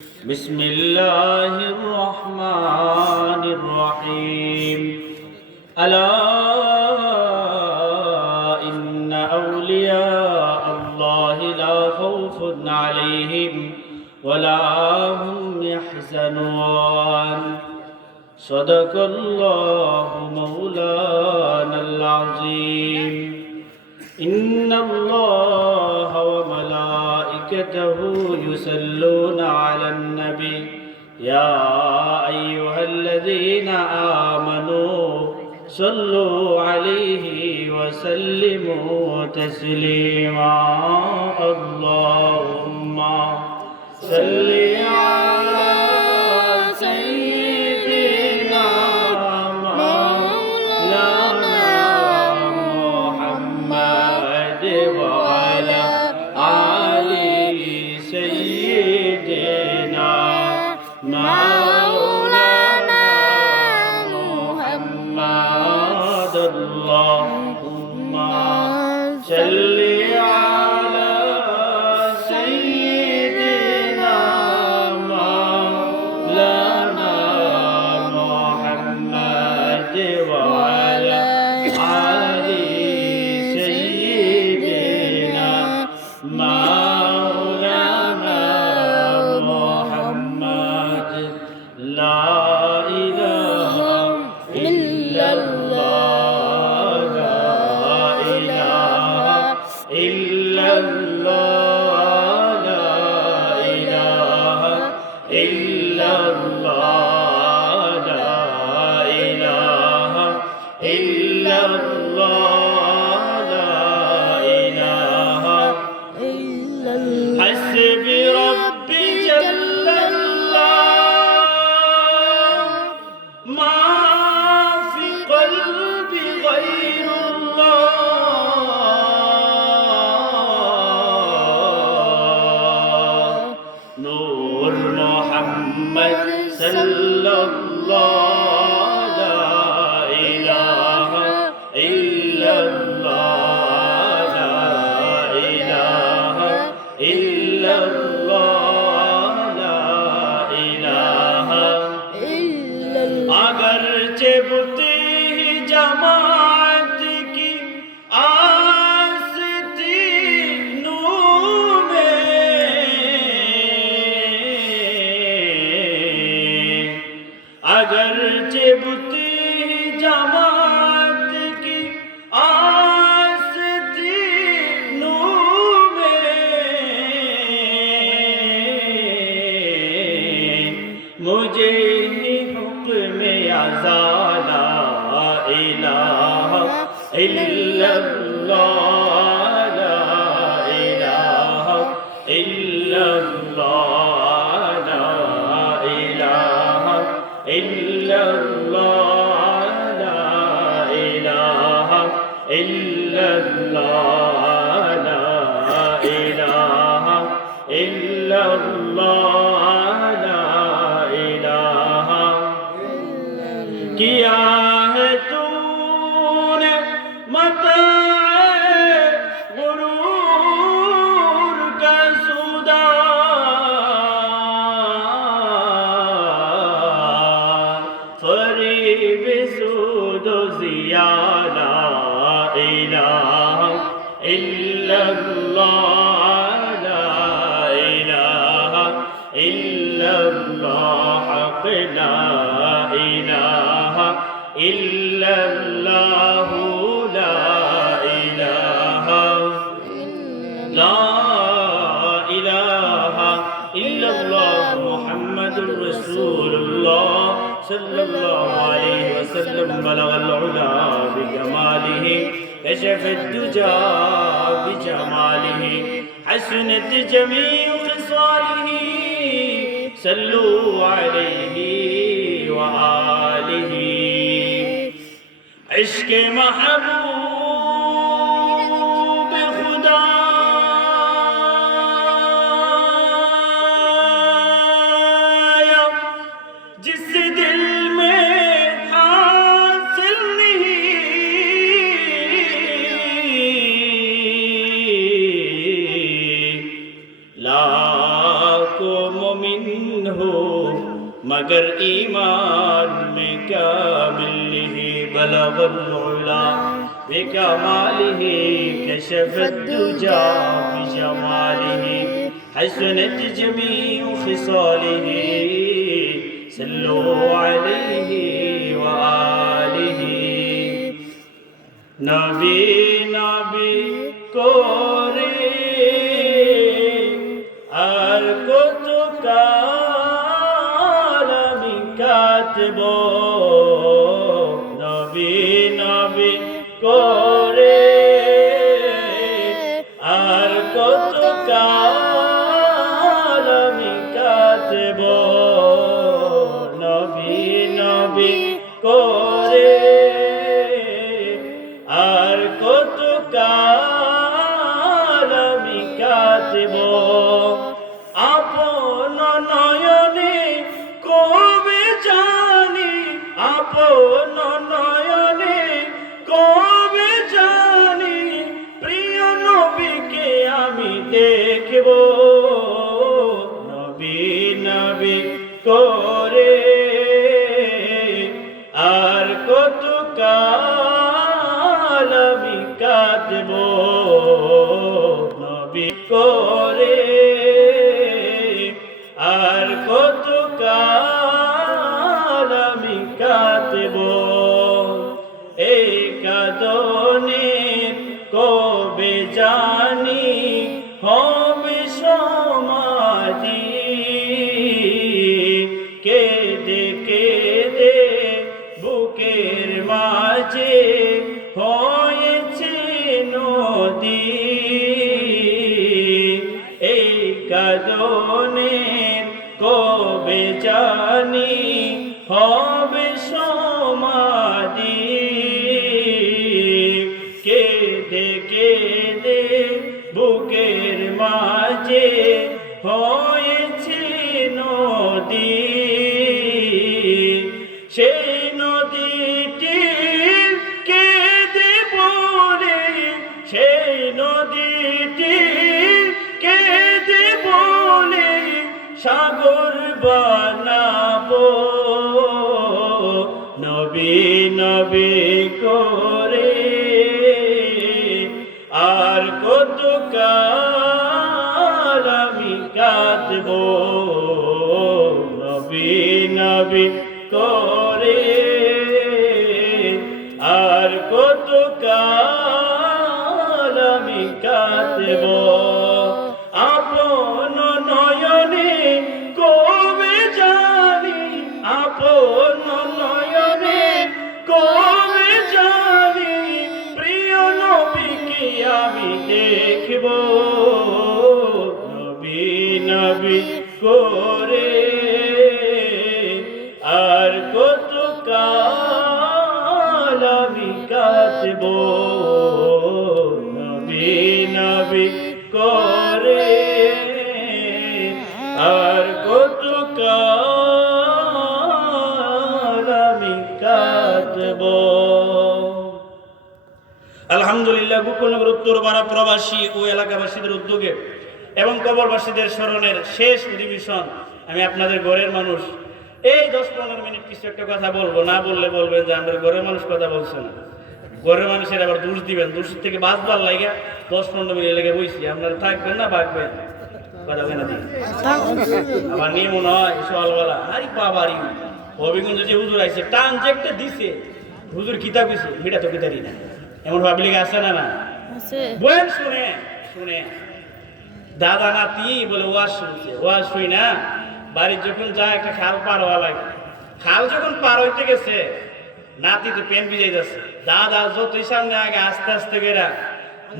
بسم الله الرحمن الرحيم ألا إن أولياء الله لا خوف عليهم ولا هم يحزنون صدق الله مولانا العظيم إن الله وملائكته يصلون على النبي يا أيها الذين آمنوا صلوا عليه وسلموا تسليما اللهم صل على سيدنا مولانا محمد وعلى آل سيدنا مولانا محمد اللهم صل على سيدنا مولانا محمد وعلى آل سيدنا مولانا محمد لا إله إلا الله لا إله إلا الله لا إله إلا الله لا إله إلا الله لا إله إلا الله حسبي ربي جل الله ما في قلبي غير الله نور محمد صلى الله لا إله إلا الله لا إله إلا الله لا إله إلا الله अगरचे बुती जमात की आस थी नूर में अगरचे बुती जमात की आस थी नूर में मुझे हुक्म अज़ाला इलाहा इल्लल्लाह ला इलाहा इल्लल्लाह ला इलाहा इल्लल्लाह ला इलाहा इल्लल्लाह ला इलाहा इल्लल्लाह ला इलाहा किया है तूने मताए गुरूर का सौदा फरीब सूद ज़ियादा इलाहा इल्लल्लाह ला इलाहा इल्लल्लाह हक़ ला इलाहा इल्लल्लाह ला इलाहा ला इलाहा इल्लल्लाह मुहम्मदुर रसूलुल्लाह सल्लल्लाहु अलैहि वसल्लम बलगल उला बिजमालिहि कशफ الدجى بجماله حسنت جميع خصاله صلوا عليه وآله عشق محبوب खुदा जिस दिल में हासिल नहीं लाखों मोमिन हो मगर ईमान में कामिलिही बलगल उला बिकमालिही कशफत दुजा बिजमालिही हसनत जमीउ खिसालिही सल्लु अलैहि व आलिही नबी नबी कोरे আর কত কাল আমি কাটব নবী নবী করে আর কত কাল আমি কাটব নবী নবী করে আর কত কাল আমি কাটব আপন নয়নে কবে জানি আপন নয়নে কবে জানি প্রিয় নবীকে আমি দেখব নবী নবী করে আর কত কাল আমি কাটব নবী করে আর কত কাল আমি কাটব এই কাঁদনে কবে জানি হবে সমাধি কেঁদে কেঁদে বুকের মাঝে হয়েছে নদী এই কাঁদনে কবে জানি হবে সমাধি কেঁদে কেঁদে বুকের মাঝে হয়েছে নদী সেই নদীটি কেঁদে বলে সেই নদীটি কেঁদে বলে সাগর বানাবো নবী নবী করে আর কত কাল আমি কাটব নবী নবী করে আর কত কাল আমি কাটব আপন নয়নে কবে জানি আপন নয়নে কবে জানি প্রিয় নবীকে আমি দেখব নবী নবী করে আর কত কাল আমি কাটব নবী নবী করে আর কত কাল আমি কাটব আলহামদুলিল্লাহ গোকুলনগর উত্তরপাড়া প্রবাসী ও এলাকাবাসীদের উদ্যোগে এবং কবরবাসীদের স্মরণের শেষ অধিবেশন আমি আপনাদের ঘরের মানুষ এই 10-15 মিনিট কিছু একটা কথা বলবো না বললে বলবেন যে আমাদের ঘরের মানুষ কথা বলছে না ঘরের মানুষের আবার দোষ দিবেন দোষ থেকে বাঁচবার লাগে 10-15 মিনিট লেগে বইছি আপনারা থাকবেন না ভাগবেন কথা বলে না আমার নিয়ে মনে হয় সকালবেলা আরে বাবারি হবিগঞ্জ যে হুজুর আইছে টান যে একটা দিছে হুজুর কিতাব কইছে মিটা তো কিতারি না এমন ভাবলি আছে না না বলেন শুনে শুনে দাদা নাতি বলে ওয়াজ শুনছে ওয়াজ শুই না বাড়ি যখন যায় একটা খাল পার হওয়া লাগে খাল যখন পার হইতে গেছে নাতি তো পেন ভিজাই যাচ্ছে দাদা যতই সামনে আগে আস্তে আস্তে গেরা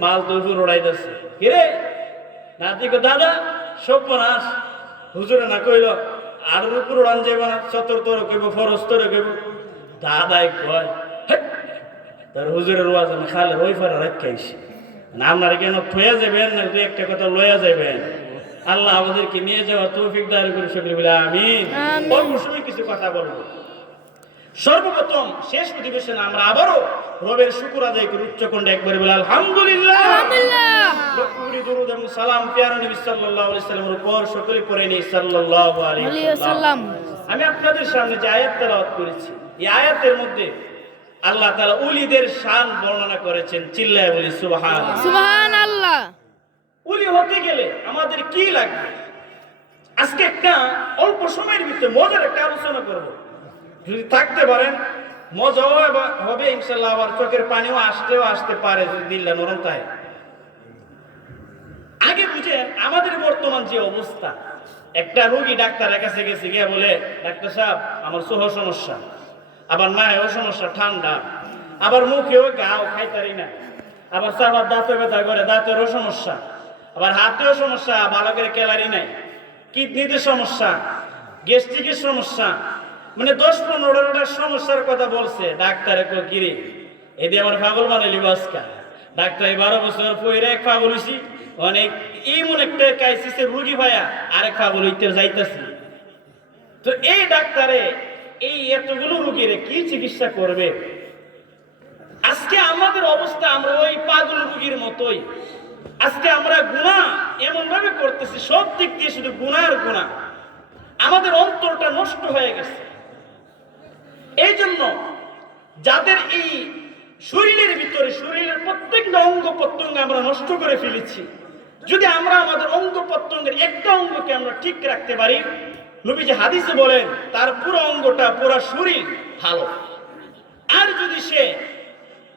মাল তো উপর ওড়াই যাচ্ছে কিরে নাতি কো দাদা সর্বনাশ হুজুরে না কইল আর উপর ওড়ান যাইব না চতর তোর কইব ফরজ তোর কইব দাদাই কয় তার হুজুরের ওয়াজ আমি খালে ওই ফারা রাখাইছি আপনারা কেন থয়ে যাবেন না দু একটা কথা লইয়া যাবেন আল্লাহ আমাদেরকে নিয়ে যাওয়ার তৌফিক দান করে সকলে বলে আমিন। অল্প সময় কিছু কথা বলবো। সর্বপ্রথম শেষ অধিবেশনে আমরা আবারও রবের শুকর আদায় করি উচ্চকণ্ঠে একবারে বলে আলহামদুলিল্লাহ। লক্ষ কোটি দরুদ এবং সালাম প্রিয় নবী সাল্লাল্লাহু আলাইহি সাল্লামের উপর সকলে পড়ে নিই সাল্লাল্লাহু আলাইহি ওয়াসাল্লাম। আমি আপনাদের সামনে যে আয়াত তেলাওয়াত করেছি, এই আয়াতের মধ্যে আল্লাহ তাআলা ওলিদের শান বর্ণনা করেছেন। চিল্লায়ে বলি সুবহানাল্লাহ, সুবহানাল্লাহ। ওলি হতে গেলে আমাদের কি লাগবে? আজকে একটা অল্প সময়ের ভিতরে মজার একটা আলোচনা করব। যদি থাকতে পারেন মজাও হবে ইনশাআল্লাহ, আবার চোখের পানিও আসতে পারে যদি দিল্লা নরম তাই। আগে বুঝেন আমাদের বর্তমান যে অবস্থা, একটা রোগী ডাক্তারের কাছে গেছে, গিয়ে বলে ডাক্তার সাহেব আমার সোহ সমস্যা, আবার মায়েও সমস্যা ঠান্ডা, আবার মুখেও গাও খাইতারি না, আবার চাবার দাঁতে ব্যথা করে, দাঁতেরও সমস্যা, আবার হাতেও সমস্যা, ভালো করে ক্যালারি নাই, কিডনিতে সমস্যা, গ্যাস্ট্রিকের সমস্যা, মানে 10-15টা সমস্যার কথা বলছে। ডাক্তারে কিরে এদি আমার পাগল বানাইলি বাসকা, ডাক্তার 12 বছর পরে এক পাগল হইছি, অনেক এমন একটা ক্রাইসিসের রোগী ভাইয়া আরেক পাগল হইতে যাইতাছি। তো এই ডাক্তারে এই এতগুলো রোগীরে কি চিকিৎসা করবে? আজকে আমাদের অবস্থা আমরা ওই পাগল রোগীর মতোই। আজকে আমরা গুনাহ এমন ভাবে করতেছি, সব দিক দিয়ে শুধু গুনাহ, আমাদের অন্তরটা নষ্ট হয়ে গেছে। এই জন্য যাদের এই শরীরের ভিতরে শরীরের প্রত্যেকটা অঙ্গ প্রত্যঙ্গ আমরা নষ্ট করে ফেলেছি, যদি আমরা আমাদের অঙ্গ প্রত্যঙ্গের একটা অঙ্গকে আমরা ঠিক রাখতে পারি, নবীজি হাদিসে বলেন তার পুরো অঙ্গটা, পুরো শরীর ভালো। আর যদি সে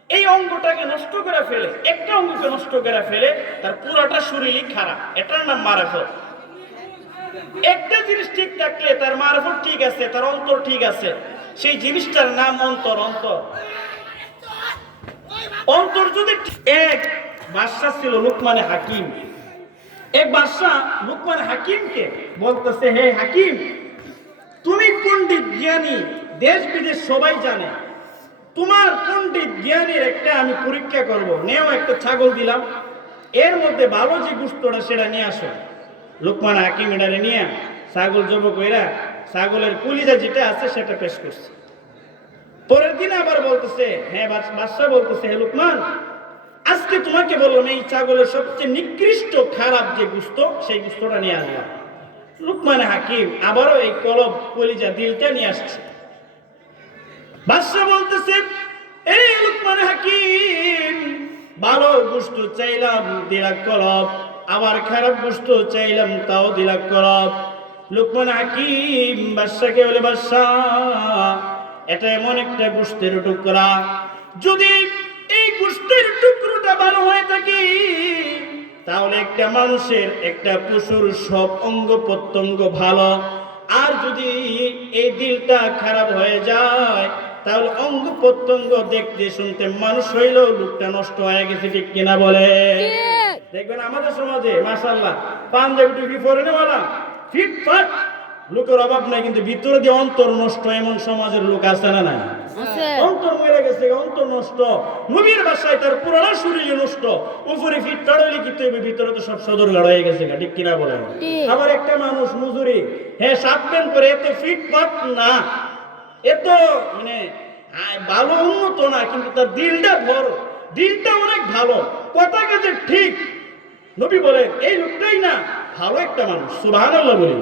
এই অঙ্গটাকে নষ্ট করে ফেলে, একটা অঙ্গকে নষ্ট করে ফেলে, তার পুরোটা শরীরই খারাপ। এটার নাম মারাফত। একটা জিনিস ঠিক থাকলে তার মারফত ঠিক আছে, তার অন্তর ঠিক আছে, সেই জিনিসটার নাম অন্তর। অন্তর যদি এক বাদশা ছিল লুকমানে হাকিম, এক বাদশা লুকমানে হাকিমকে বলতেছে, হে হাকিম, তুমি পণ্ডিত জ্ঞানী, দেশ বিদেশ সবাই জানে, তোমার পণ্ডিত জ্ঞানের একটা আমি পরীক্ষা করব। নেও একটা ছাগল দিলাম, এর মধ্যে ভালো যে গুস্তটা সেটা নিয়ে আসো। লুকমান হাকিম এটারে নিয়ে ছাগল জব কইরা ছাগলের কলিজা যেটা আছে সেটা পেশ করছে। পরের দিন আবার বলতেছে, হ্যাঁ বাদশা বলতেছে, হে লুকমান, আজকে তোমাকে বললাম এই ছাগলের সবচেয়ে নিকৃষ্ট খারাপ যে গুস্ত, সেই গুস্তটা নিয়ে আসলাম। লুকমান হাকিম আবারও এই কলব কলিজা দিলটা নিয়ে আসছে। বাদশা বলতেছে, এই লুকমান হাকিম, ভালো গুস্ত চাইলাম দিলা কলব, আবার খারাপ গোশত চাইলাম তাও দিলা কলব। লুকমান হাকিম বাদশাকে বলে, বাদশা, এটা এমন একটা গোশতের টুকরা, যদি এই গোশতের টুকরোটা ভালো হয়ে থাকে তাহলে একটা মানুষের, একটা পশুর সব অঙ্গ প্রত্যঙ্গ ভালো। আর যদি এই দিলটা খারাপ হয়ে যায় তাহলে অঙ্গ প্রত্যঙ্গ দেখতে শুনতে মানুষ হইলেও লোকটা নষ্ট হয়ে গেছে। ঠিক কিনা বলে? দেখবেন আমাদের সমাজে মাশাআল্লাহ পাঞ্জাবি টুপি পরে নেওয়ালা ফিটফাট লোকের অভাব নাই, কিন্তু ভিতরে দিয়ে অন্তর নষ্ট এমন সমাজের লোক আছে না? নাই? অন্তর মরে গেছে, অন্তর নষ্ট। নবীর ভাষায় তার পুরোটা শরীর নষ্ট, উপরে ফিটফাট হইলে কিন্তু ভিতরে তো সব সদর গাড় হয়ে গেছে। ঠিক কিনা বলে? আবার একটা মানুষ মজুরি, হ্যাঁ শার্ট প্যান্ট পরে, এত ফিটফাট না, এত মানে ভালো উন্নত না, কিন্তু তার দিলটা বড়, দিলটা অনেক ভালো, কথা কাজে ঠিক। নবী বলেন এই লোকটাই না ভালো একটা মানুষ। সুবহানাল্লাহ বলি।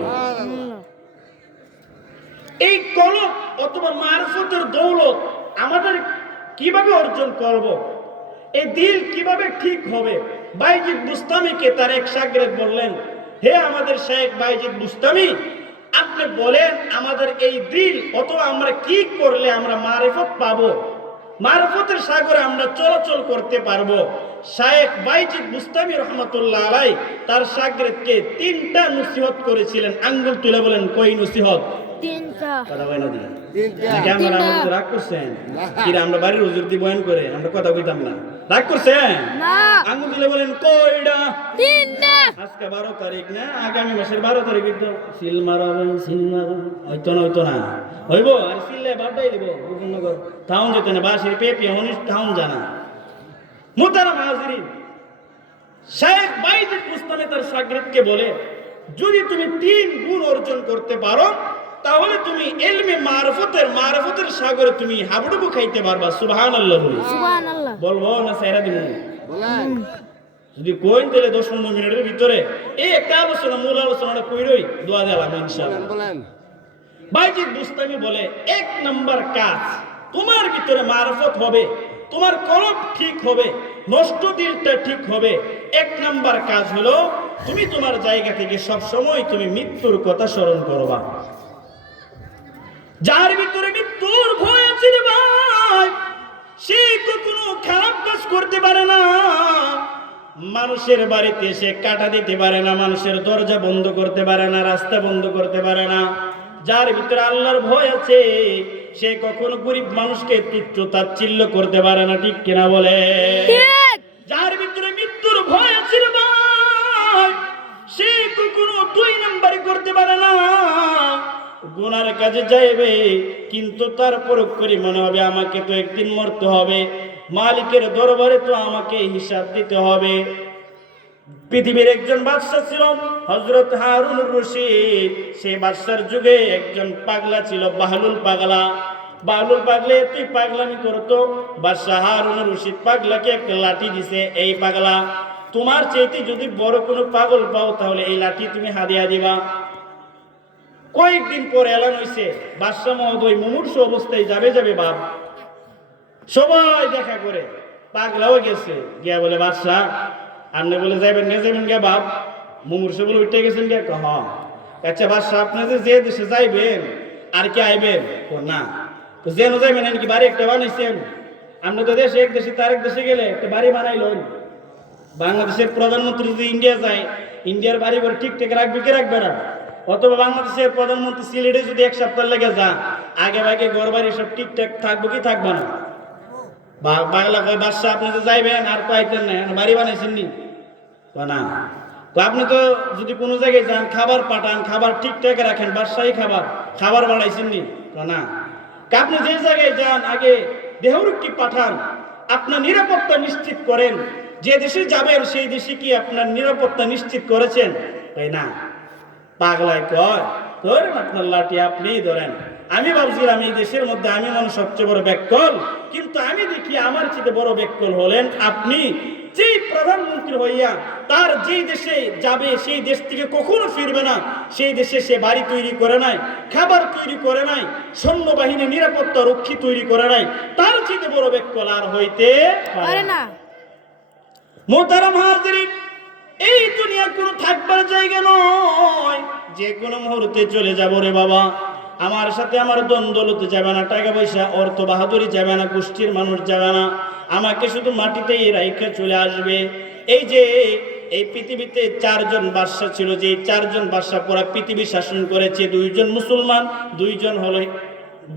এই কলব অথবা মারফতের দৌলত আমাদের কিভাবে অর্জন করব? এই দিল কিভাবে ঠিক হবে? বাইজিদ বুস্তামিকে তার এক শাগরেদ বললেন, হে আমাদের শেখ বাইজিদ বুস্তামি, আপনি বলেন আমাদের এই দিল অথবা আমরা কি করলে আমরা মারিফত পাবো, মারিফতের সাগরে আমরা চলাচল করতে পারবো। শেখ বাইজিদ বুস্তামি রহমাতুল্লাহ আলাইহি তার শাগরেদকে 3টা নসিহত করেছিলেন। আঙ্গুল তুলে বলেন কই নসিহত? 3টা। কথা বলেন না দিলেন নাকি আমরা আমাদের রাগ করছেন? কি আমরা বাড়ির হুজুর দি বয়ান করে আমরা কথা কইতাম না, রাগ করছেন না? আঙ্গুল তুলে বলেন কয়টা? 3টা। আজকে 12 তারিখ না, আগামী মাসের 12 তারিখ তো সিল মারাবেন, সিল মারাবেন, হয়তো না হইব, আর সিললে বাড়াই দিব নগর টাউন যেতে না, বাসির পেপি হনিস টাউন জানা। মুহতারাম হাজিরিন, শেখ বাইজিদ বুস্তামি তার শাগরিদকে বলে, যদি তুমি 3 গুণ অর্জন করতে পারো তাহলে তুমি ইলমে মারফতের সাগরে তুমি হাবুডুবু খাইতে পারবা। সুবহানাল্লাহ বলি। সুবহানাল্লাহ। বলবো না সাইরা দিমু? বলেন যদি কোন দিলে 10-15 মিনিটের ভিতরে এই একটা আলোচনা, মূল আলোচনাটা কইরই দোয়া দিলাম ইনশাআল্লাহ। বলেন বাইজিদ বুস্তামি বলে 1 নাম্বার কাজ, তোমার ভিতরে মারফত হবে, তোমার কলব ঠিক হবে, নষ্ট দিলটা ঠিক হবে। 1 নাম্বার কাজ হলো তুমি তোমার জায়গা থেকে সব সময় তুমি মৃত্যুর কথা স্মরণ করবা। যার ভিতরে মৃত্যুর ভয় আছে রে ভাই, সে কখনো খারাপ কাজ করতে পারে না। মানুষের বাড়িতে সে কাটা দিতে পারে না, মানুষের দরজা বন্ধ করতে পারে না, রাস্তা বন্ধ করতে পারে না। যার ভিতরে আল্লাহর ভয় আছে সে কখনো গরিব মানুষকে তুচ্ছ তাচ্ছিল্য করতে পারে না। ঠিক কিনা বলে? যার ভিতরে মৃত্যুর ভয় আছে রে ভাই, সে কখনো 2 নাম্বারি করতে পারে না। গুনার কাজে যাইবে কিন্তু তারপর করে মনে হবে আমাকে তো একদিন মরতে হবে, মালিকের দরবারে তো আমাকে হিসাব দিতে হবে। পৃথিবীর একজন বাদশা ছিল হযরত হারুনুর রশিদ। সেই বাদশার যুগে একজন পাগলা ছিল, বাহলুল পাগলা। বাহলুল পাগলা এতই পাগলামি করতো, বাদশা হারুনুর রশিদ পাগলাকে একটা লাঠি দিছে, এই পাগলা তোমার চাইতে যদি বড় কোনো পাগল পাও তাহলে এই লাঠি তুমি হাদিয়া দিবা। কয়েকদিন পর এলান হইছে বাদশা মহোদয় মুমূর্ষু অবস্থায় যাবে বাপ। সবাই দেখা করে, পাগলাও গেছে, গিয়া বলে বাদশা আপনি বলে যাবেন গিয়া বাপ, মুমূর্ষু বলে উঠে গেছেন গিয়া। হ্যাঁ। আচ্ছা বাদশা আপনি যে দেশে যাইবেন আর কি আইবেন? না। তো যেন যাইবেন কি বাড়ি একটা বানাইছেন? আপনি তো দেশে এক দেশে তার এক দেশে গেলে একটা বাড়ি বানাইলেন। বাংলাদেশের প্রধানমন্ত্রী যদি ইন্ডিয়া যায়, ইন্ডিয়ার বাড়ি ঘর ঠিকঠাক রাখবে কি রাখবে না? অথবা বাংলাদেশের প্রধানমন্ত্রী সিলেটে যদি 1 সপ্তাহ লেগে যা, আগে ভাগে ঘর বাড়ি সব ঠিকঠাক থাকবো কি থাকবে না? বাংলা কয় বাদশা আপনি তো যাইবেন আর তো আইতেন না, বাড়ি বানাইছেন নি? না। তো আপনি তো যদি কোনো জায়গায় যান খাবার পাঠান, খাবার ঠিকঠাক রাখেন, বাদশাহী খাবার বানাইছেন নি? না। আপনি যে জায়গায় যান আগে দেহরক্ষী পাঠান, আপনার নিরাপত্তা নিশ্চিত করেন। যে দেশে যাবেন সেই দেশে কি আপনার নিরাপত্তা নিশ্চিত করেছেন? তাই না। পাগলায় কয় ধরেন আপনার লাঠি আপনিই ধরেন। আমি ভাবছিলাম এই দেশের মধ্যে আমি মনে সবচেয়ে বড় ব্যাককল, কিন্তু আমি দেখি আমার চেয়ে বড় ব্যাককল হলেন আপনি। যেই প্রধানমন্ত্রী হইয়া তার যেই দেশে যাবে সেই দেশ থেকে কখনো ফিরবে না, সেই দেশে সে বাড়ি তৈরি করে নাই, খাবার তৈরি করে নাই, সৈন্যবাহিনী নিরাপত্তা রক্ষী তৈরি করে নাই, তার চেয়ে বড় ব্যাককল আর হইতে পারে না। মোহতারাম হাজিরিন, এই দুনিয়ার কোনো থাকবার জায়গা নয়, যে কোনো মুহূর্তে চলে যাব রে বাবা। আমার সাথে আমার দ্বন্দ্বলতে যাবে না, টাকা পয়সা অর্থ বাহাদুরি যাবে না, গোষ্ঠীর মানুষ যাবে না, আমাকে শুধু মাটিতেই রাইখে চলে আসবে। এই যে এই পৃথিবীতে 4 জন বাদশা ছিল, যে 4 জন বাদশা পুরা পৃথিবী শাসন করেছে। 2 জন মুসলমান, 2 জন হলো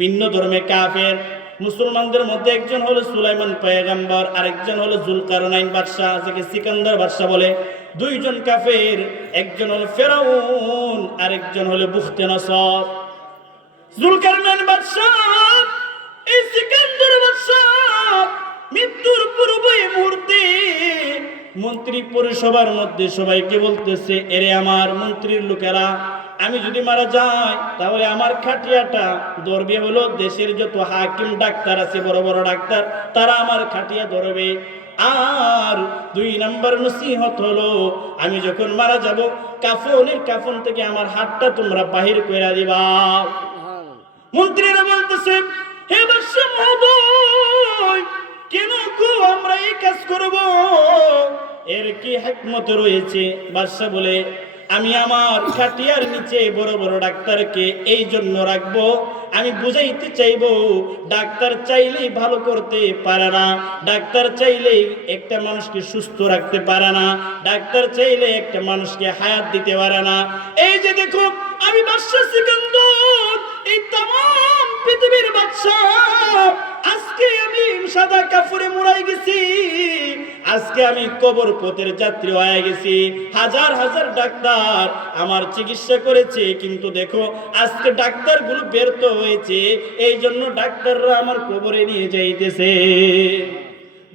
ভিন্ন ধর্মে কাফের। মুসলমানদের মধ্যে একজন হলো সুলাইমান পয়গম্বর, আরেকজন হলো জুলকারনাইন বাদশা, যাকে সিকান্দার বাদশা বলে। 2 জন কাফের, একজন হলো ফেরাউন, আরেকজন হলো বুখতেনসর। জুলকারনাইন বাদশা এই সিকান্দার বাদশা মৃত্যুর পূর্ব মুহূর্তে মন্ত্রী পরিসভার মধ্যে সবাইকে বলতেছে, এরে আমার মন্ত্রীর লোকেরা, আমি যদি মারা যাই তাহলে আমার খাটিয়াটা ধরবে হলো দেশের যত হাকিম ডাক্তার আছে, বড় বড় ডাক্তার, তারা আমার খাটিয়া ধরবে। আর 2 নাম্বার নসিহত হলো, আমি যখন মারা যাব কাফন থেকে আমার হাতটা তোমরা বাহির করে দিবা। মন্ত্রীরা বলতেছে, হে বাদশা মহোদয়, কেন গো আমরা এই কাজ করব? এর কি হিকমত রয়েছে? বাদশা বলে, আমি আমার খাটিয়ার নিচে বড় বড় ডাক্তারকে এই জন্য রাখবো, আমি বুঝাইতে চাইবো ডাক্তার চাইলেই ভালো করতে পারে না, ডাক্তার চাইলেই একটা মানুষকে সুস্থ রাখতে পারে না, ডাক্তার চাইলে একটা মানুষকে হায়াত দিতে পারে না। এই যে দেখো আমি বাদশা সিকান্দার, এই तमाम পৃথিবীর বাদশা, আজকে আমি সাদা কাপড়ে মোড়াই গেছি, আজকে আমি কবর পথের যাত্রী হয়ে গেছি। হাজার হাজার ডাক্তার আমার চিকিৎসা করেছে, কিন্তু দেখো আজকে ডাক্তারগুলো ব্যর্থ হয়েছে, এই জন্য ডাক্তাররা আমার কবরে নিয়ে যাইতেছে।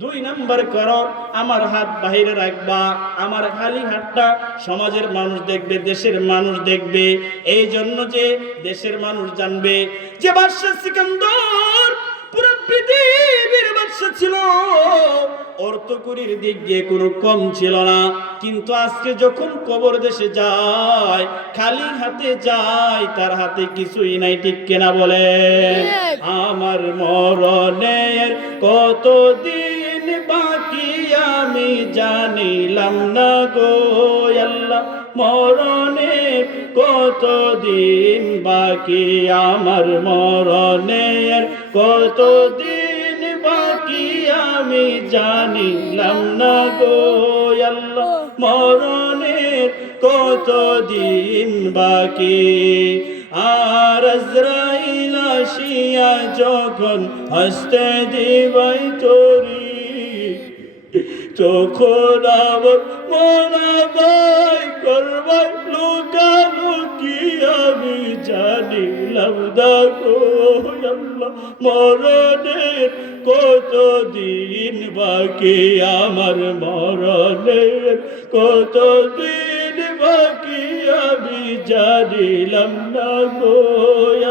2 নাম্বার করো, আমার হাত বাহিরে রাখবা, আমার খালি হাতটা সমাজের মানুষ দেখবে, দেশের মানুষ দেখবে। এই জন্য যে দেশের মানুষ জানবে যে বাদশা সিকান্দর পুরো পৃথিবীর বাদশা ছিল, অর্থকরীর দিক দিয়ে কোনো কম ছিল না। কিন্তু আজকে যখন কবর দেশে যায়, খালি হাতে যায়, তার হাতে কিছুই নাই, ঠিক কিনা বলেন? আমার মরণের কতদিন বাকি আমি জানিলাম না গো আল্লাহ, মরণের কতদিন বাকি, আমার মরণের কতদিন বাকি আমি জানিলাম না গো আল্লাহ, মরণের কতদিন বাকি। আর আজরাইল আসিয়া যখন হস্তে দিবাই তোরি, তখন আমার মনাবাই করবাই লোকালোকি আমি জানিলাম না গো আল্লাহ, মরণের কতদিন বাকি, আমার মরণের কতদিন বাকি আমি জানিলাম না গো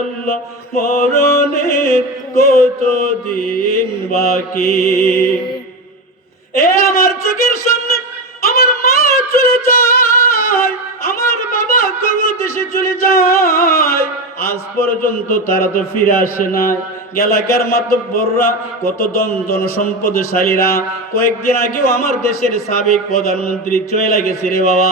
আল্লাহ, মরণের কতদিন বাকি। এ আমার চোখের সামনে আমার মা চলে যায়, আমার বাবা কবর দেশে চলে যায়, আজ পর্যন্ত তারা তো ফিরে আসে না। এলাকার মাতব্বররা, কত জনসম্পদশালীরা, কয়েকদিন আগেও আমার দেশের সাবেক প্রধানমন্ত্রী চলে গেছে রে বাবা,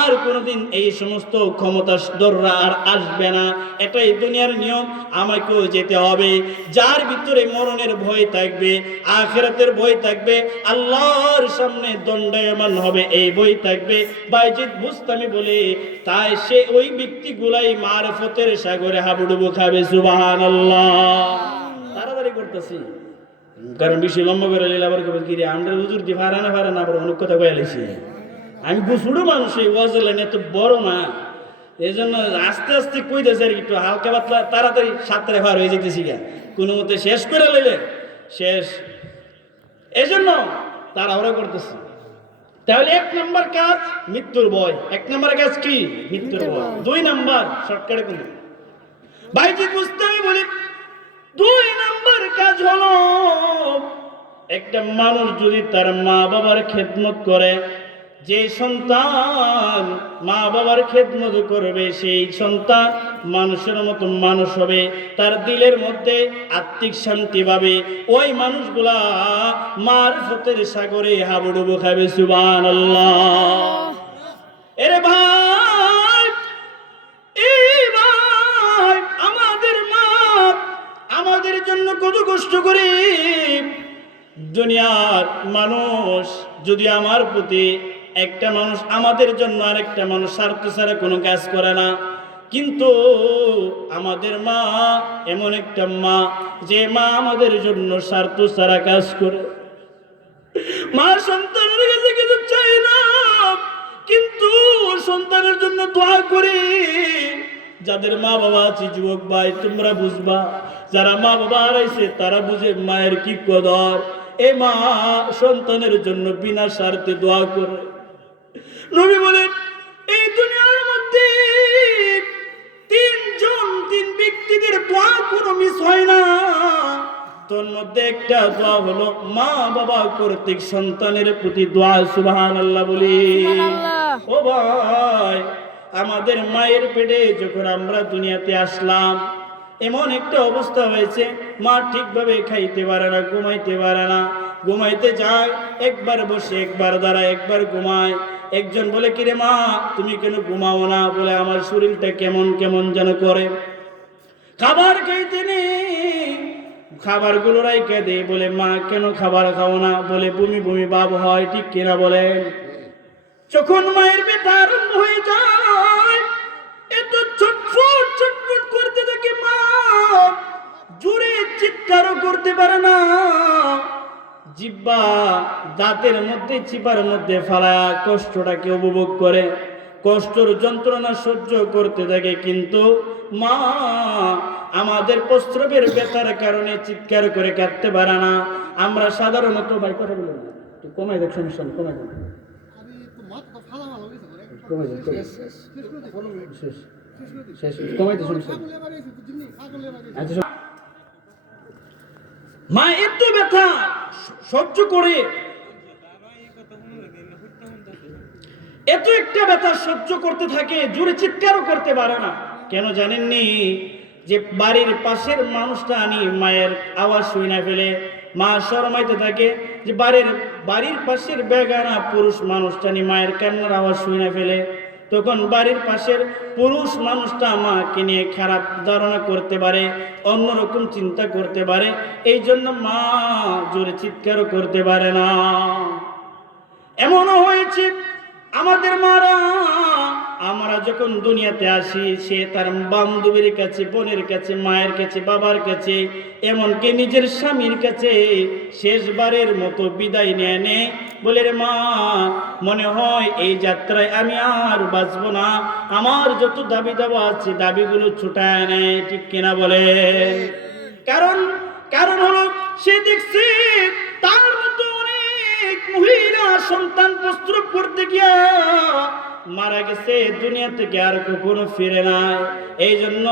আর কোনোদিন এই সমস্ত ক্ষমতাধররা আর আসবে না। এটাই দুনিয়ার নিয়ম, আমাকেও যেতে হবে। যার ভিতরে মরণের ভয় থাকবে, আখিরাতের ভয় থাকবে, আল্লাহর সামনে দণ্ডায়মান হবে এই ভয় থাকবে, বাইজিদ বুস্তামি বলে, তাই সে ওই ব্যক্তিগুলাই মারফতের সাগরে হাবুডুবু খাবে। সুবহানাল্লাহ। তাড়াতাড়ি করতেছি কারণ বেশি লম্বা করে নিলে আবার কবে কি রে আমরা হুজুর দি ফারা না আবার অনেক কথা কয়ে লাইছি। আমি ছোট মানুষ, এই ওয়াজের লাইন এত বড় না, এই জন্য আস্তে আস্তে কইতেছে আর একটু হালকা পাতলা, তাড়াতাড়ি সাতটায় পার হয়ে যেতেছি গা, কোনো মতে শেষ করে লইলে শেষ, এই জন্য তাড়াহুড়া করতেছি। তাহলে 1 নম্বর কাজ মৃত্যুর ভয়, 1 নম্বর কাজ কি? মৃত্যুর ভয়। 2 নম্বর শর্টকাটে কোন ভাইজি বুঝতে আমি বলি, 2 নম্বর কাজ হলো, একটা মানুষ যদি তার মা বাবার খেদমত করে, যে সন্তান মা বাবার খেদমত করবে সেই সন্তান মানুষের মতো মানুষ হবে, তার দিলের মধ্যে আত্মিক শান্তি পাবে, ওই মানুষগুলা মারফতের সাগরে হাবুডুবু খাবে। সুবহানাল্লাহ। এরে ভাই, এই ভাই, আমাদের মা আমাদের জন্য কত কষ্ট করে। দুনিয়ার মানুষ যদি আমার প্রতি, একটা মানুষ আমাদের জন্য আরেকটা মানুষ স্বার্থ ছাড়া কোনো কাজ করে না, কিন্তু আমাদের মা এমন একটা মা, যে মা আমাদের জন্য স্বার্থ ছাড়া কাজ করে। মা সন্তানের কাছে কিছু চাই না, কিন্তু সন্তানের জন্য দোয়া করে। যাদের মা বাবা আছে যুবক ভাই, তোমরা বুঝবা, যারা মা বাবা হারাইছে তারা বুঝে মায়ের কি কদর। এ মা সন্তানের জন্য বিনা স্বার্থে দোয়া করে। নবী বলেন, এই দুনিয়ার মধ্যে 3 ব্যক্তিদের দোয়া কোনো মিস হয় না, তোর মধ্যে একটা দোয়া হলো মা বাবা কর্তৃক সন্তানের প্রতি দোয়া। সুবহানাল্লাহ বলি। ও ভাই, আমাদের মায়ের পেটে যখন আমরা দুনিয়াতে আসলাম, এমন একটা অবস্থা হয়েছে, মা ঠিকভাবে খাইতে পারে না, ঘুমাইতে পারে না, ঘুমাইতে যায় একবার বসে, একবার দাঁড়ায়, একবার ঘুমায়। একজন বলে, কিরে মা তুমি কেন ঘুমাও না? বলে, আমার শরীরটা কেমন কেমন যেন করে, খাবার খাইতে নেই, খাবারগুলো রাইখে দে। বলে, মা কেন খাবার খাও না? বলে, বমি বমি ভাব হয়। ঠিক কিনা বলেন? যখন মায়ের পেট আরম্ভ হয়ে যায়, এত ছটফট ছটফট করতে থাকে, মা জোরে চিৎকারও করতে পারে না, জিহ্বা দাঁতের মধ্যে চিপার মধ্যে ফালা কষ্টটাকে উপভোগ করে, কষ্টর যন্ত্রণা সহ্য করতে থাকে। কিন্তু মা আমাদের প্রস্রাবের ব্যথার কারণে চিৎকার করে কাঁদতে পারে না, আমরা সাধারণত ভাই কথা বলেন না, একটু কমাই দেখ, সমস্যা নেই, কমাই দেন, কমাই দেন, শেষ শেষ কমাই দেন, সমস্যা নেই। আচ্ছা, মা এত ব্যথা সহ্য করে, এত একটা ব্যথা সহ্য করতে থাকে, জোরে চিৎকারও করতে পারে না। কেন জানেননি? যে বাড়ির পাশের মানুষটা আনি মায়ের আওয়াজ শুই না ফেলে মা শরমাইতে থাকে, যে বাড়ির পাশের বেগানা পুরুষ মানুষটা নি মায়ের কান্নার আওয়াজ শুই না ফেলে, তখন বাড়ির পাশের পুরুষ মানুষটা মাকে নিয়ে খারাপ ধারণা করতে পারে, অন্যরকম চিন্তা করতে পারে, এই জন্য মা জোরে চিৎকারও করতে পারে না। এমনও হয়েছে আমাদের মারা, আমরা যখন দুনিয়াতে আসি, সে তার বান্ধবীর কাছে, বোনের কাছে, মায়ের কাছে, বাবার কাছে, এমনকি নিজের স্বামীর কাছে শেষবারের মতো বিদায় নিয়ে নেয়, বলে রে মা, মনে হয় এই যাত্রায় আমি আর বাঁচবো না, আমার যত দাবি দাবা আছে দাবিগুলো ছুটায় নেয়, ঠিক কিনা বলে? কারণ হলো সে দেখছে তার মতো অনেক মহিলা সন্তান প্রস্তুত করতে গিয়া মারা গেছে, দুনিয়া থেকে আর কখনো ফিরে নাই। এই জন্য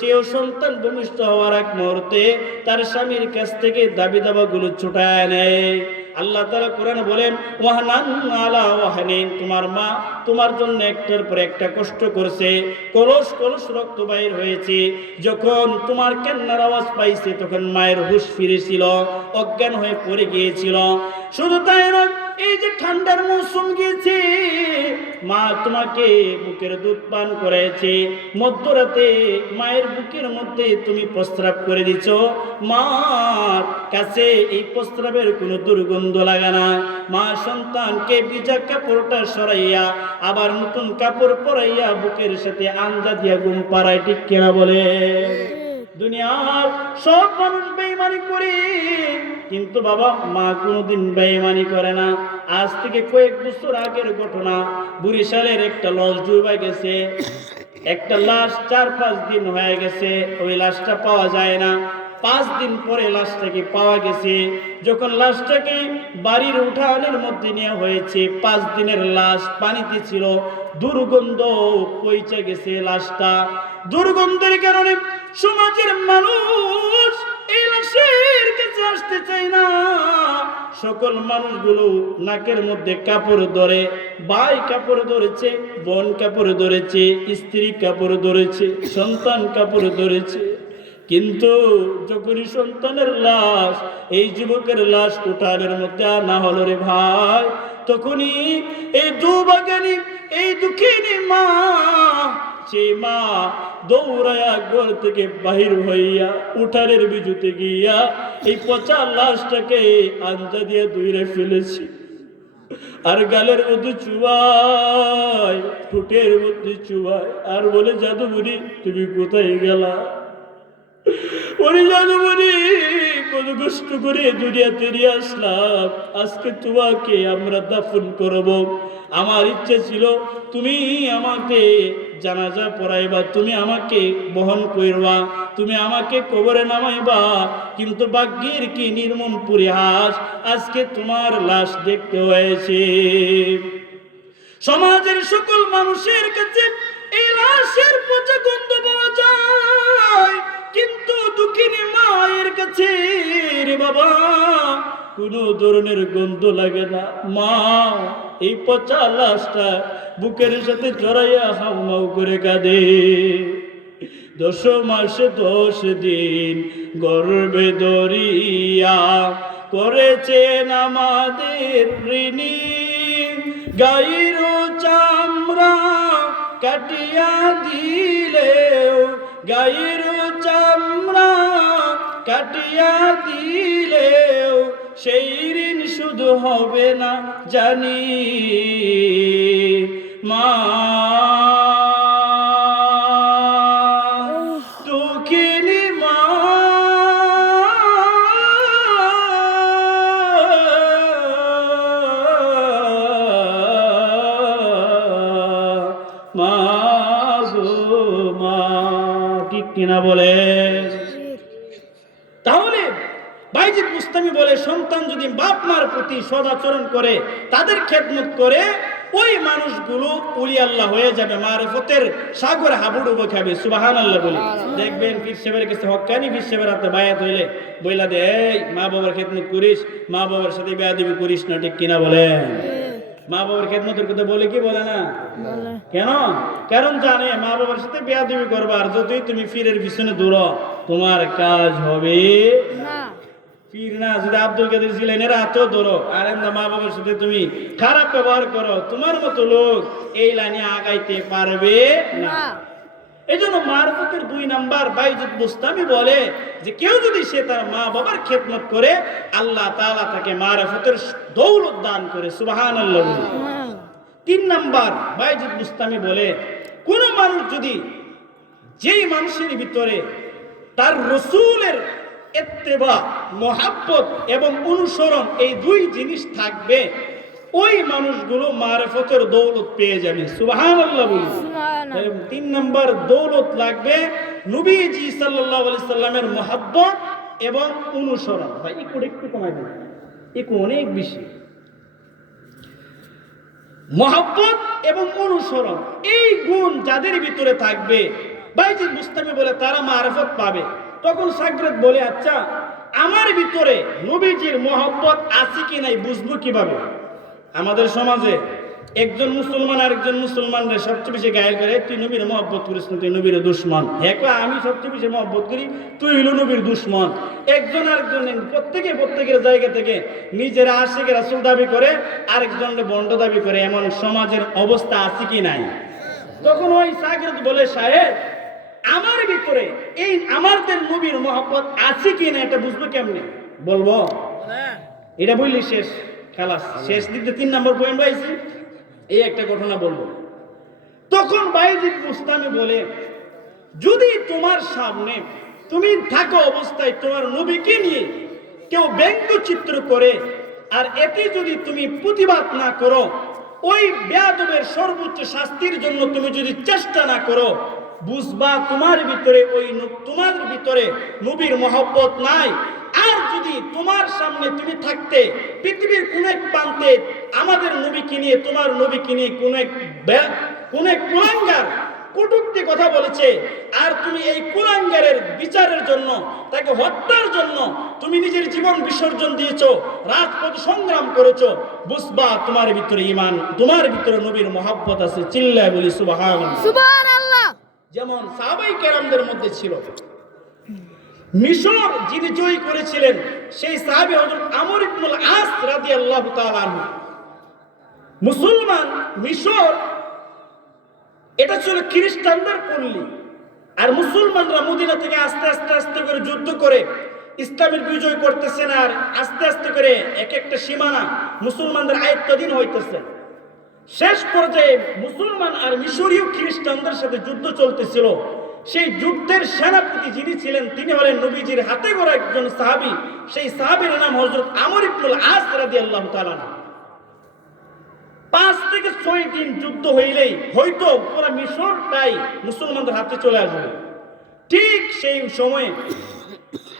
সেও সন্তান ভূমিষ্ঠ হওয়ার এক মুহূর্তে তার স্বামীর কাছ থেকে দাবি দাবাগুলো ছুটায় নেয়। আল্লাহ তাআলা কোরআনে বলেন, ওয়াহনান আলা ওয়াহনিন, তোমার মা তোমার জন্য একটার পর একটা কষ্ট করছে, কলস কলস রক্ত বাইর হয়েছে, যখন তোমার কান্নার আওয়াজ পাইছে তখন মায়ের হুঁশ ফিরেছিল, অজ্ঞান হয়ে পড়ে গিয়েছিল। শুধু তাই নয়, এই যে ঠান্ডার মৌসুম গিয়েছে, মা তোমাকে বুকের দুধ পান করেছে, মধ্যরাতে মায়ের বুকের মধ্যে তুমি প্রস্রাব করে দিছ, মার কাছে এই প্রস্রাবের কোনো দুর্গন্ধ লাগে না। মা সন্তানকে ভিজা কাপড়টা সরাইয়া আবার নতুন কাপড় পরাইয়া বুকের সাথে আঞ্জা দিয়া ঘুম পাড়ায়, ঠিক কিনা বলে? দুনিয়ার সব মানুষ বেঈমানি করে, কিন্তু বাবা মা কোনোদিন বেঈমানি করে না। আজ থেকে কয়েক বছর আগের ঘটনা, বরিশালের একটা লঞ্চ ডুবে গেছে, একটা লাশ 4-5 দিন হয়ে গেছে, ওই লাশটা পাওয়া যায় না। 5 দিন পরে লাশটাকে পাওয়া গেছে। যখন লাশটাকে বাড়ির উঠানের মধ্যে নেওয়া হয়েছে, 5 দিনের লাশ পানিতে ছিল, দুর্গন্ধ পৌঁছে গেছে লাশটা। দুর্গন্ধের কারণে সমাজের মানুষ এই লাশের কাছে আসতে চায় না। সকল মানুষগুলো নাকের মধ্যে কাপড় ধরে, ভাই কাপড় ধরেছে, বোন কাপড় ধরেছে, স্ত্রী কাপড় ধরেছে, সন্তান কাপড় ধরেছে, কিন্তু যখনই সন্তানের লাশ, এই যুবকের লাশ উঠানের মধ্যে আনা হলো রে ভাই, তখনই এই দুবাগানি, এই দুঃখিনী মা, সেই মা দৌড়ায়া ঘর থেকে বাহির হইয়া উঠানের বিজুতে গিয়া এই পচা লাশটাকে আঞ্জা দিয়ে ধুইরে ফেলেছি। আর গালের মধ্যে চুবায়, ঠোঁটের মধ্যে চুবায়, আর বলে, জাদুমণি তুমি কোথায় গেলা? ওরে জাদুমণি, কত কষ্ট করে দুনিয়াতে নিয়ে আসলাম, আজকে তোমাকে আমরা দাফন করব। আমার ইচ্ছে ছিল তুমি আমাকে জানাজা পড়াইবা, তুমি আমাকে বহন করবা, তুমি আমাকে কবরে নামাইবা, কিন্তু ভাগ্যের কি নির্মম পরিহাস, আজকে তোমার লাশ দেখতে হয়েছে। সমাজের সকল মানুষের কাছে এই লাশের পচা গন্ধ পাওয়া যায়, কিন্তু দুঃখিনী মায়ের কাছে রে বাবা কোনো ধরনের গন্ধ লাগে না। মা এই পচা লাশটা বুকের সাথে জড়াইয়া হাউমাউ করে কাঁদে। 10 মাসে 10 দিন গর্ভে ধরিয়া করেছেন আমাদের ঋণী, গায়ের চামড়া কাটিয়া দিলেও, গায়ের চামড়া কাটিয়া দিলেও সেই ঋণ শুধু হবে না জানি। মা দুঃখিনী মা, মা গো মা, ঠিক কিনা বলে? তাহলে বাইজিদ বুস্তামি বলে, সন্তান যদি বাপ মার প্রতি সদাচরণ করে, তাদের খেদমত করে, ওই মানুষগুলো উলি আল্লাহ হয়ে যাবে, মারিফতের সাগরে হাবুডুবু খাবে। সুবহানাল্লাহ বলি। দেখবেন পীর সাহেবের কাছে হক্কানি পীর সাহেবের হাতে বায়াত হইলে বইলা দে, এই মা বাবার খেদমত করিস, মা বাবার সাথে বেয়াদবি করিস না, ঠিক কিনা বলেন? মা বাবার খেদমতের কথা বলে কি বলে না? কেন? কারণ জানে মা বাবার সাথে বেয়াদবি করবা, আর যতই তুমি পীরের পিছনে দৌড়ো তোমার কাজ হবে না। পীর না, যদি আব্দুল কাদের জিলানীর হাতও ধরো, আর মা বাবার সাথে তুমি খারাপ ব্যবহার করো, তোমার মতো লোক এই লাইনে আগাইতে পারবে না। এই জন্য মারফতের 2 নাম্বার বাইজিদ বুস্তামি বলে যে কেউ যদি সে তার মা বাবার খেদমত করে, আল্লাহ তাআলা তাকে মারফতের দৌলত দান করে। সুবহানাল্লাহ। 3 নাম্বার বাইজিদ বুস্তামি বলে, কোন মানুষ যদি, যেই মানুষের ভিতরে তার রাসূলের ইত্তেবা, মহাব্বত এবং অনুসরণ, এই 2 জিনিস থাকবে, ওই মানুষগুলো মারিফতের দৌলত পেয়ে যাবে। সুবহানাল্লাহ বলি। 3 নাম্বার দৌলত লাগবে নবীজি সাল্লাল্লাহু আলাইহি সাল্লামের মহাব্বত এবং অনুসরণ। ভাই একটু কমাই দেন, অনেক বেশি। মহাব্বত এবং অনুসরণ, এই গুণ যাদের ভিতরে থাকবে, বাইজিদ বুস্তামি বলে তারা মারিফত পাবে। তখন শাগরেদ বলে, আচ্ছা আমার ভিতরে নবীজির মহব্বত আছে কি নাই বুঝবো কিভাবে? আমাদের সমাজে একজন মুসলমান আর একজন মুসলমানরে সবচেয়ে বেশি গায়েল করে, তুই নবীর মহব্বত করিস না, তুই নবীর দুশমন। হ্যাঁ, আমি সবচেয়ে বেশি মহব্বত করি, তুই হইল নবীর দুশমন। একজন আরেকজন প্রত্যেকের জায়গা থেকে নিজেরা আশিকে রাসূল দাবি করে, আরেকজনকে বন্ড দাবি করে। এমন সমাজের অবস্থা আছে কি নাই? তখন ওই শাগরেদ বলে, সাহেব আমার ভিতরে এই আমাদের নবীর মহব্বত আছে কি না এটা বুঝবো কেমনে? বলবো এটা বললি শেষ, খালাস। শেষ দিতে 3 নম্বর পয়েন্ট পাইছি, এই একটা ঘটনা বলবো। তখন বাইজিদ বুস্তামি বলে, যদি তোমার সামনে তুমি থাকা অবস্থায় তোমার নবীকে নিয়ে কেউ ব্যঙ্গচিত্র করে, আর এতে যদি তুমি প্রতিবাদ না করো, ওই বেয়াদবের সর্বোচ্চ শাস্তির জন্য তুমি যদি চেষ্টা না করো, বুঝবা তোমার ভিতরে নবীর মহব্বত নাই। আর যদি তোমার সামনে তুমি থাকতে পৃথিবীর কোন এক প্রান্তে আমাদের নবীকে নিয়ে, তোমার নবীকে নিয়ে কোন এক কুলাঙ্গার কটূক্তি কথা বলেছে, আর তুমি এই কুলাঙ্গারের বিচারের জন্য, তাকে হত্যার জন্য তুমি নিজের জীবন বিসর্জন দিয়েছো, রাজপথ সংগ্রাম করেছো, বুঝবা তোমার ভিতরে ঈমান, তোমার ভিতরে নবীর মহব্বত আছে। চিল্লায় বলি সুবহানাল্লাহ। সুবহানাল্লাহ। যেমন সাহাবায়ে কেরামদের মধ্যে ছিল, মিশর যিনি জয় করেছিলেন সেই সাহাবী হযরত আমর ইবনুল আস রাদিয়াল্লাহু তাআলা আনহু। মুসলমান মিশর এটা ছিল খ্রিস্টানদের পল্লী, আর মুসলমানরা মদিনা থেকে আস্তে আস্তে করে যুদ্ধ করে ইসলামের বিজয় করতেছেন, আর আস্তে আস্তে করে এক একটা সীমানা মুসলমানদের আয়ত্তাধীন হইতেছে। শেষ পর্যায়ে মুসলমান আর মিশরীয় খ্রিস্টানদের সাথে যুদ্ধ চলতেছিল। সেই যুদ্ধের সেনাপতি যিনি ছিলেন তিনি হলেন নবীজির হাতে গড়া একজন সাহাবী। সেই সাহাবীর নাম হযরত আমর ইবনুল আস রাদিয়াল্লাহু তাআলা। 5 থেকে 6 দিন যুদ্ধ হইলেই হয়তো পুরো মিশরটাই মুসলমানদের হাতে চলে আসবে। ঠিক সেই সময়ে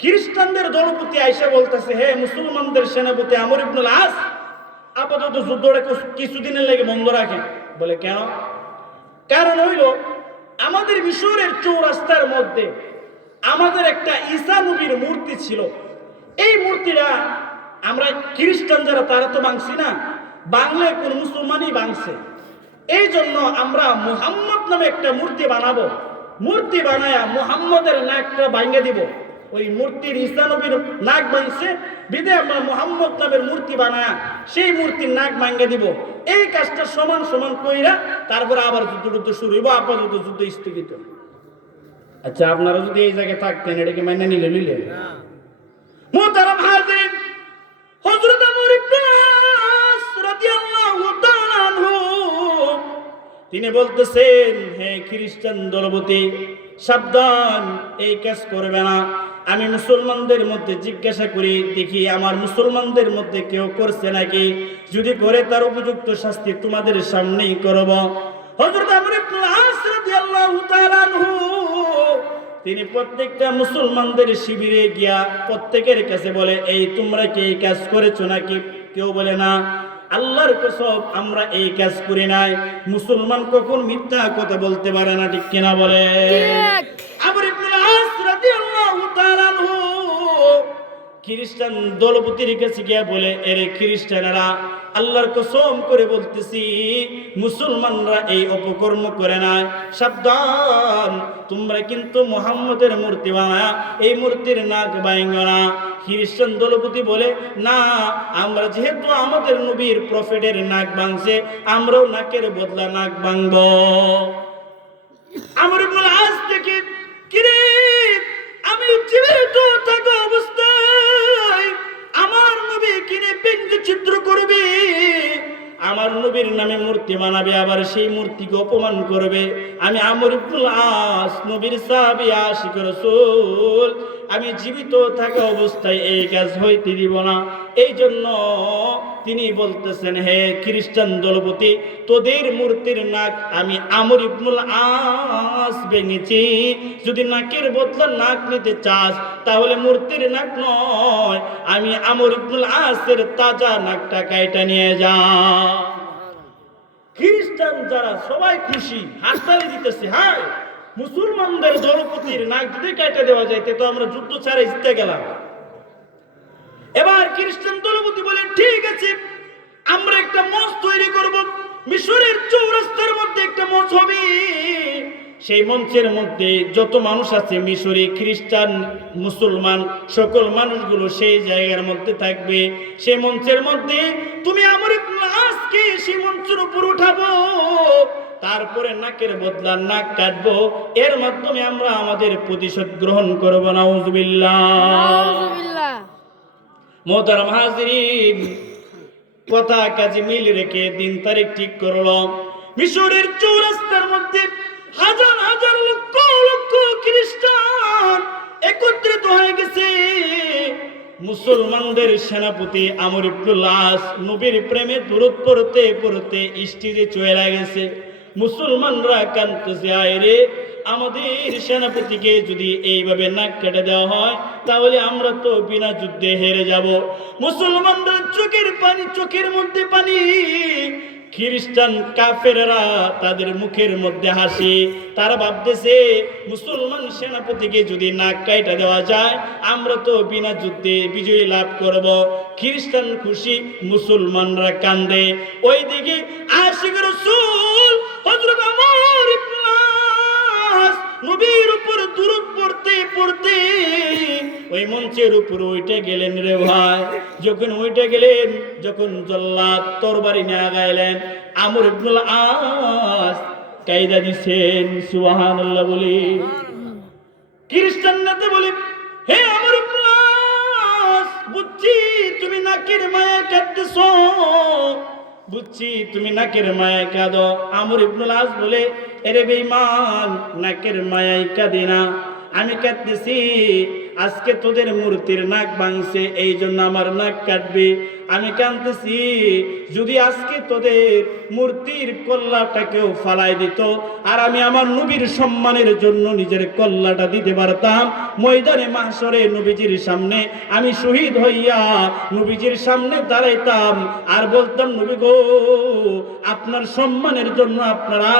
খ্রিস্টানদের দলপতি আয়েশা বলতেছে, হে মুসলমানদের সেনাপতি আমর ইবনুল আস, আপাতত যুদ্ধটা কিছুদিনের লেগে বন্ধ রাখেন। বলে কেন? কারণ হইল আমাদের মিশরের চৌরাস্তার মধ্যে আমাদের একটা ঈসা নবীর মূর্তি ছিল। এই মূর্তিটা আমরা খ্রিস্টান যারা তারা তো ভাঙছি না, বাংলে কোন মুসলমানই ভাঙছে। এই জন্য আমরা মুহাম্মদ নামে একটা মূর্তি বানাবো, মূর্তি বানায়া মুহাম্মদের নাকটা ভাঙে দিব। ওই মূর্তির ঈসা নবীর নাক ভাঙছে বিদে আমরা মুহাম্মদ নামের মূর্তি বানায়া সেই মূর্তির নাক ভাঙে দিব। এই কাজটা সমান সমান কইরা তারপরে আবার যুদ্ধ শুরু হইব, আপাতত যুদ্ধ স্থগিত। আচ্ছা আপনারা যদি এই জায়গায় থাকতেন এটাকে মাইনা নিলে মুহতারাম হাজিরিন, হযরত আমর ইবনে আস রাদিয়াল্লাহু তাআলা আনহু তিনি বলতেছেন, হে খ্রিস্টান দলপতি সাবধান, এই কাজ করবে না। আমি মুসলমানদের মধ্যে জিজ্ঞাসা করি দেখি আমার মুসলমানদের মধ্যে কেউ করছে নাকি, যদি করে তার উপযুক্ত শাস্তি তোমাদের সামনেই করব। হযরত আমর ইবনে আস রাদিয়াল্লাহু তাআলা আনহু তিনি প্রত্যেকটা মুসলমানদের শিবিরে গিয়া প্রত্যেকের কাছে বলে, এই তোমরা কি এই কাজ করেছো নাকি? কেউ বলে না। আল্লাহর কসম আমরা এই কাজ করি নাই। মুসলমান কখন মিথ্যা কথা বলতে পারে না, ঠিক কিনা বলে? আমর ইবনে আস রাদিয়াল্লাহু তাআলা আনহু খ্রিস্টান দলপতির কাছে গিয়া বলে, এরে খ্রিস্টানেরা, আল্লাহর কসম করে বলতেছি মুসলমানরা এই অপকর্ম করে না। সাবধান, তোমরা কিন্তু মুহাম্মদের মূর্তি বানায়া এই মূর্তির নাক ভাঙো না। খ্রিস্টান দলপতি বলে, না, আমরা যেহেতু আমাদের নবীর প্রফেটের নাক ভাঙছে, আমরাও নাকের বদলা নাক ভাঙব। আমর ইবনে আস থেকে, কিরে আমি জীবিত থাকা অবস্থায় আমার নবী কিনে ব্যঙ্গচিত্র করবে, আমার নবীর নামে মূর্তি বানাবে, আবার সেই মূর্তিকে অপমান করবে। আমি আমর ইবনে আস, নবীর সাহাবী, আশিক রাসূল, আমি জীবিত থাকা অবস্থায় এই কাজ হইতে দিব না। এই জন্য তিনি বলতেছেন, হে খ্রিস্টান দলপতি, তোদের মূর্তির নাক আমি আমর ইবনুল আস ভেঙেছি। যদি নাকের বদলা নাক নিতে চাস তাহলে মূর্তির নাক নয়, আমি আমর ইবনুল আসের তাজা নাকটা কাইটা নিয়ে যা। খ্রিস্টান যারা সবাই খুশি, হাততালি দিতেছে। হ্যাঁ, মুসলমানদের দলপতির নাক যদি কাইটা দেওয়া যায় তো আমরা যুদ্ধ ছাড়া জিতে গেলাম। এবার খ্রিস্টান দলপতি বলে, ঠিক আছে, আমরা একটা মঞ্চ তৈরি করব, মিশরের চৌরাস্তার মধ্যে একটা মঞ্চ হবে। সেই মঞ্চের মধ্যে যত মানুষ আছে, মিশরি, খ্রিস্টান, মুসলমান, সকল মানুষগুলো সেই জায়গার মধ্যে থাকবে। সেই মঞ্চের মধ্যে তুমি আমর ইবনে আসকে সেই মঞ্চের উপর উঠাবো, তারপরে নাকের বদলা নাক কাটবো, এর মাধ্যমে আমরা আমাদের প্রতিশোধ গ্রহণ করবো। নাউযুবিল্লাহ। মোহতারাম হাজিরিন, কথা কাজে মিল রেখে দিন তারিখ ঠিক করলো। মিশরের চৌরাস্তার মধ্যে হাজার হাজার লক্ষ লক্ষ খ্রিস্টান একত্রিত হয়ে গেছে। মুসলমানদের সেনাপতি আমর ইবনে আস নবীর প্রেমে দূরত পড়তে পড়তে স্টেজে চলে গেছে। মুসলমানরা কাঁদতেছে, আয় রে, আমাদের সেনাপতিকে যদি এইভাবে নাক কেটে দেওয়া হয় তাহলে আমরা তো বিনা যুদ্ধে হেরে যাব। মুসলমানরা চোখের পানি, চোখের মধ্যে পানি। খ্রিস্টান কাফেররা তাদের মুখের মধ্যে হাসি। তারা ভাবতেছে, মুসলমান সেনাপতিকে যদি নাক কাইটা দেওয়া যায় আমরা তো বিনা যুদ্ধে বিজয় লাভ করব। খ্রিস্টান খুশি, মুসলমানরা কান্দে। ওইদিকে আশিক রাসূল হযরত আমর ইবনে আস নবীর উপর দুরূদ পড়তে পড়তে ওই মঞ্চের উপর উঠে গেলেন। রে ভাই, যখন উঠে গেলেন, যখন জল্লাদ তরবারি নিয়ে আগাইলেন, আমর ইবনে আস কায়দা দিছেন। সুবহানাল্লাহ বলি। খ্রিস্টান নেতা বলে, হে আমর ইবনে আস, বুঝছি তুমি নাকের মায়া কাঁদতেছো, বুঝছি তুমি নাকের মায়া কাঁদো। আমর ইবনে আস বলে, এরে বেঈমান, নাকের মায়াই কাঁদি না, আমি কাঁদতেছি আজকে তোদের মূর্তির নাক ভাঙছে, এই জন্য আমার নাক কাটবে। আমি কাঁদতেছি যদি আজকে তোদের মূর্তির কল্লাটাকেও ফালাই দিত আর আমি আমার নবীর সম্মানের জন্য নিজের কল্লাটা দিতে পারতাম, ময়দানে মাহশরে নবীজির সামনে আমি শহীদ হইয়া নবীজির সামনে দাঁড়াইতাম আর বলতাম, নবী গো, আপনার সম্মানের জন্য আপনারা